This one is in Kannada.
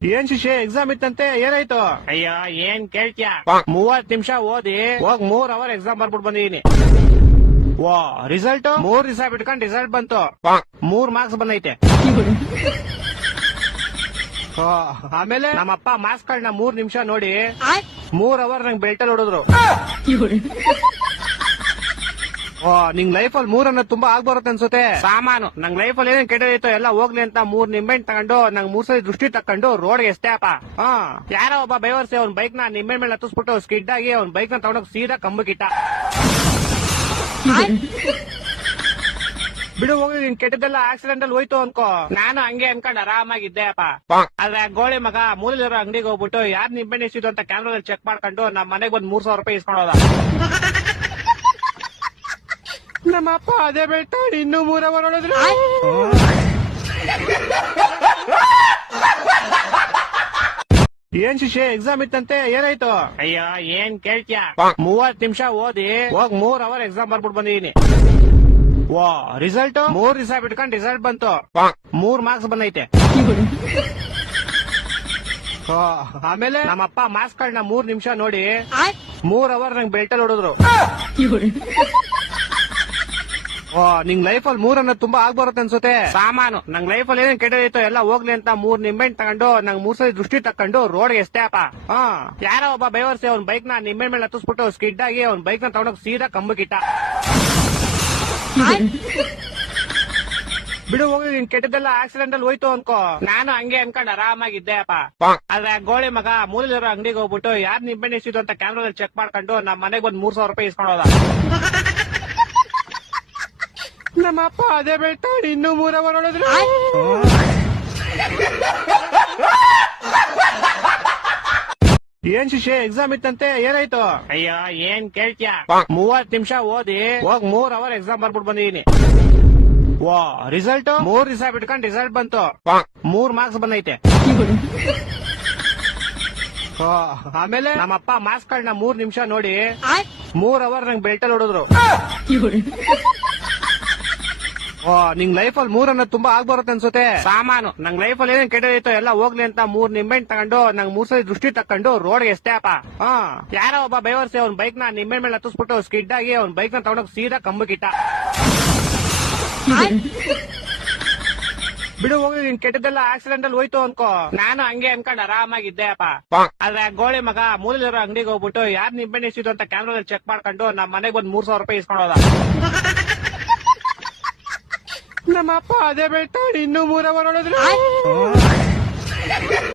ಏನ್ ಶಿಷ್ಯ ಎಕ್ಸಾಮ್ ಇತ್ತಂತೆ ಏನಾಯ್ತು? ಅಯ್ಯೋ ಏನ್ ಕೇಳ್ತ್ಯಾ 30 ನಿಮಿಷ ಓದಿ ಹೋಗ್ 3 ಅವರ್ ಎಕ್ಸಾಮ್ ಬರ್ಬಿಟ್ಟು ಬಂದಿದೀನಿ. ವಾ ರಿಸಲ್ಟ್ 3 ದಿವಸ ಬಿಟ್ಕೊಂಡ್ ರಿಸಲ್ಟ್ ಬಂತು. 3 ಮಾರ್ಕ್ಸ್ ಬಂದೈತೆ. ಆಮೇಲೆ ನಮ್ಮಪ್ಪ ಮಾರ್ಕ್ಸ್ ಗಳನ್ನ 3 ನಿಮಿಷ ನೋಡಿ 3 ಅವರ್ ನಂಗೆ ಬೆಲ್ಟಲ್ಲಿ ಹೊಡೆದ್ರು. ನಿಂಗ್ ಲೈಫ್ ಅಲ್ಲಿ 3 ಅನ್ನೋದು ತುಂಬಾ ಆಗ್ಬರುತ್ತೆ ಅನ್ಸುತ್ತೆ. ಸಾಮಾನು ನಂಗ್ ಲೈಫ್ ಅಲ್ಲಿ ಏನೇನ್ ಕೆಟ್ಟದೈತೋ ಎಲ್ಲ ಹೋಗ್ಲಿ ಅಂತ 3 ನಿಂಬೆಹಣ್ಣು ತಗೊಂಡು ನಂಗ್ 3 ಸಲ ದೃಷ್ಟಿ ತಕೊಂಡು ರೋಡ್ಗೆ ಎಷ್ಟೇಪ್ಪ. ಯಾರೋ ಒಬ್ಬ ಬೈವರ್ಸಿ ಅವ್ನ ಬೈಕ್ ನ ನಿಂಬೆಹಣ್ಣು ಮೇಲೆ ಹತ್ತಿಸ್ಬಿಟ್ಟು ಸ್ಕಿಡ್ ಆಗಿ ಅವ್ನ ಬೈಕ್ ನ ತಗೊಂಡೋಗಿ ಸೀದಾ ಕಂಬಕ್ಕಿಟ್ಟ. ಬಿಡು ಹೋಗಿ ನಿನ್ ಕೆಟ್ಟದೆಲ್ಲ ಆಕ್ಸಿಡೆಂಟ್ ಅಲ್ಲಿ ಹೋಯ್ತು ಅನ್ಕೋ. ನಾನು ಹಂಗೆ ಅನ್ಕೊಂಡ್ ಆರಾಮಾಗಿದ್ದೆಪ್ಪ. ಆದ್ರೆ ಗೋಳಿ ಮಗ ಮೂಲದಲ್ಲಿರೋ ಅಂಗಡಿಗೆ ಹೋಗ್ಬಿಟ್ಟು ಯಾರ್ ನಿಂಬೆಹಣ್ಣು ಎಷ್ಟಿದ್ದು ಅಂತ ಕ್ಯಾಮ್ರಾದಲ್ಲಿ ಚೆಕ್ ಮಾಡ್ಕೊಂಡು ನಮ್ಮ ಮನೆಗೆ ಒಂದ್ 3,000 ರೂಪಾಯಿ ಇಸ್ಕೊಂಡೋದ. ನಮ್ಮಪ್ಪ ಅದೇ ಬೆಳ್ತ ಇನ್ನೂ 3 ಅವರ್ ಹೊಡೆದ್ರು. ಏನ್ ಶಿಷ್ಯ ಎಕ್ಸಾಮ್ ಇತ್ತಂತೆ ಏನಾಯ್ತು? ಅಯ್ಯೋ ಏನ್ ಕೇಳ್ತ್ಯಾ 30 ನಿಮಿಷ ಓದಿ ಹೋಗ್ 3 ಅವರ್ ಎಕ್ಸಾಮ್ ಬರ್ಬಿಟ್ಟು ಬಂದಿದೀನಿ. ವಾ ರಿಸಲ್ಟ್ 3 ದಿವಸ ಬಿಟ್ಕೊಂಡ್ ರಿಸಲ್ಟ್ ಬಂತು. 3 ಮಾರ್ಕ್ಸ್ ಬಂದೈತೆ. ಆಮೇಲೆ ನಮ್ಮಪ್ಪ ಮಾರ್ಕ್ಸ್ ಗಳನ್ನ 3 ನಿಮಿಷ ನೋಡಿ 3 ಅವರ್ ನಂಗೆ ಬೆಲ್ಟಲ್ಲಿ ಹೊಡೆದ್ರು. ನಿಂಗ್ ಲೈಫ್ ಅಲ್ಲಿ 3 ಅನ್ನೋದು ತುಂಬಾ ಆಗ್ಬರುತ್ತೆ ಅನ್ಸುತ್ತೆ. ಸಾಮಾನು ನಂಗ್ ಲೈಫ್ ಅಲ್ಲಿ ಏನೇನ್ ಕೆಟ್ಟದೈತೋ ಎಲ್ಲ ಹೋಗ್ಲಿ ಅಂತ 3 ನಿಂಬೆಹಣ್ಣು ತಗೊಂಡು ನಂಗ್ 3 ಸಲ ದೃಷ್ಟಿ ತಕೊಂಡು ರೋಡ್ಗೆ ಎಷ್ಟೇಪ್ಪ. ಯಾರೋ ಒಬ್ಬ ಬೈವರ್ಸಿ ಅವ್ನ ಬೈಕ್ ನ ನಿಂಬೆಹಣ್ಣು ಮೇಲೆ ಹತ್ತಿಸ್ಬಿಟ್ಟು ಸ್ಕಿಡ್ ಆಗಿ ಅವ್ನ ಬೈಕ್ ನ ತಗೊಂಡೋಗಿ ಸೀದಾ ಕಂಬಕ್ಕಿಟ್ಟ. ಬಿಡು ಹೋಗಿ ನಿನ್ ಕೆಟ್ಟದೆಲ್ಲ ಆಕ್ಸಿಡೆಂಟ್ ಅಲ್ಲಿ ಹೋಯ್ತು ಅನ್ಕೋ. ನಾನು ಹಂಗೆ ಅನ್ಕೊಂಡ್ ಆರಾಮಾಗಿದ್ದೆಪ್ಪ. ಆದ್ರೆ ಗೋಳಿ ಮಗ ಮೂಲದಲ್ಲಿರೋ ಅಂಗಡಿಗೆ ಹೋಗ್ಬಿಟ್ಟು ಯಾರ್ ನಿಂಬೆಹಣ್ಣು ಎಷ್ಟಿದ್ದು ಅಂತ ಕ್ಯಾಮ್ರಾದಲ್ಲಿ ಚೆಕ್ ಮಾಡ್ಕೊಂಡು ನಮ್ಮ ಮನೆಗೆ ಒಂದ್ 3,000 ರೂಪಾಯಿ ಇಸ್ಕೊಂಡೋದ. ನಮ್ಮಪ್ಪ ಅದೇ ಬೆಳ್ತ ಇನ್ನೂ 3 ಅವರ್ ಹೊಡೆದ್ರು. ಏನ್ ಶಿಷ್ಯ ಎಕ್ಸಾಮ್ ಇತ್ತಂತೆ ಏನಾಯ್ತು? ಅಯ್ಯೋ ಏನ್ ಕೇಳ್ತ್ಯಾ 30 ನಿಮಿಷ ಓದಿ ಹೋಗ್ 3 ಅವರ್ ಎಕ್ಸಾಮ್ ಬರ್ಬಿಟ್ಟು ಬಂದಿದೀನಿ. ವಾ ರಿಸಲ್ಟ್ 3 ದಿವಸ ಬಿಟ್ಕೊಂಡ್ ರಿಸಲ್ಟ್ ಬಂತು. 3 ಮಾರ್ಕ್ಸ್ ಬಂದೈತೆ. ಆಮೇಲೆ ನಮ್ಮಪ್ಪ ಮಾರ್ಕ್ಸ್ ಗಳನ್ನ 3 ನಿಮಿಷ ನೋಡಿ 3 ಅವರ್ ನಂಗೆ ಬೆಲ್ಟಲ್ಲಿ ಹೊಡೆದ್ರು. ನಿಂಗ್ ಲೈಫ್ ಅಲ್ಲಿ 3 ಅನ್ನೋದು ತುಂಬಾ ಆಗ್ಬರುತ್ತೆ ಅನ್ಸುತ್ತೆ. ಸಾಮಾನು ನಂಗ್ ಲೈಫ್ ಅಲ್ಲಿ ಏನೇನ್ ಕೆಟ್ಟದೈತೋ ಎಲ್ಲ ಹೋಗ್ಲಿ ಅಂತ 3 ನಿಂಬೆಹಣ್ಣು ತಗೊಂಡು ನಂಗ್ 3 ಸಲ ದೃಷ್ಟಿ ತಕೊಂಡು ರೋಡ್ಗೆ ಎಷ್ಟೇಪ್ಪ. ಯಾರೋ ಒಬ್ಬ ಬೈವರ್ಸಿ ಅವ್ನ ಬೈಕ್ ನ ನಿಂಬೆಹಣ್ಣು ಮೇಲೆ ಹತ್ತಿಸ್ಬಿಟ್ಟು ಸ್ಕಿಡ್ ಆಗಿ ಅವ್ನ ಬೈಕ್ ನ ತಗೊಂಡೋಗಿ ಸೀದಾ ಕಂಬಕ್ಕಿಟ್ಟ. ಬಿಡು ಹೋಗಿ ನಿನ್ ಕೆಟ್ಟದೆಲ್ಲ ಆಕ್ಸಿಡೆಂಟ್ ಅಲ್ಲಿ ಹೋಯ್ತು ಅನ್ಕೋ. ನಾನು ಹಂಗೆ ಅನ್ಕೊಂಡ್ ಆರಾಮಾಗಿದ್ದೆಪ್ಪ. ಆದ್ರೆ ಗೋಳಿ ಮಗ ಮೂಲದಲ್ಲಿರೋ ಅಂಗಡಿಗೆ ಹೋಗ್ಬಿಟ್ಟು ಯಾರ್ ನಿಂಬೆಹಣ್ಣು ಎಷ್ಟಿದ್ದು ಅಂತ ಕ್ಯಾಮ್ರಾದಲ್ಲಿ ಚೆಕ್ ಮಾಡ್ಕೊಂಡು ನಮ್ಮ ಮನೆಗೆ ಒಂದ್ 3,000 ರೂಪಾಯಿ ಇಸ್ಕೊಂಡೋದ. ನಮ್ಮಪ್ಪ ಅದೇ ಬೆಳ್ತ ಇನ್ನೂ 3 ಅವರ್ ಹೊಡೆದ್ರು.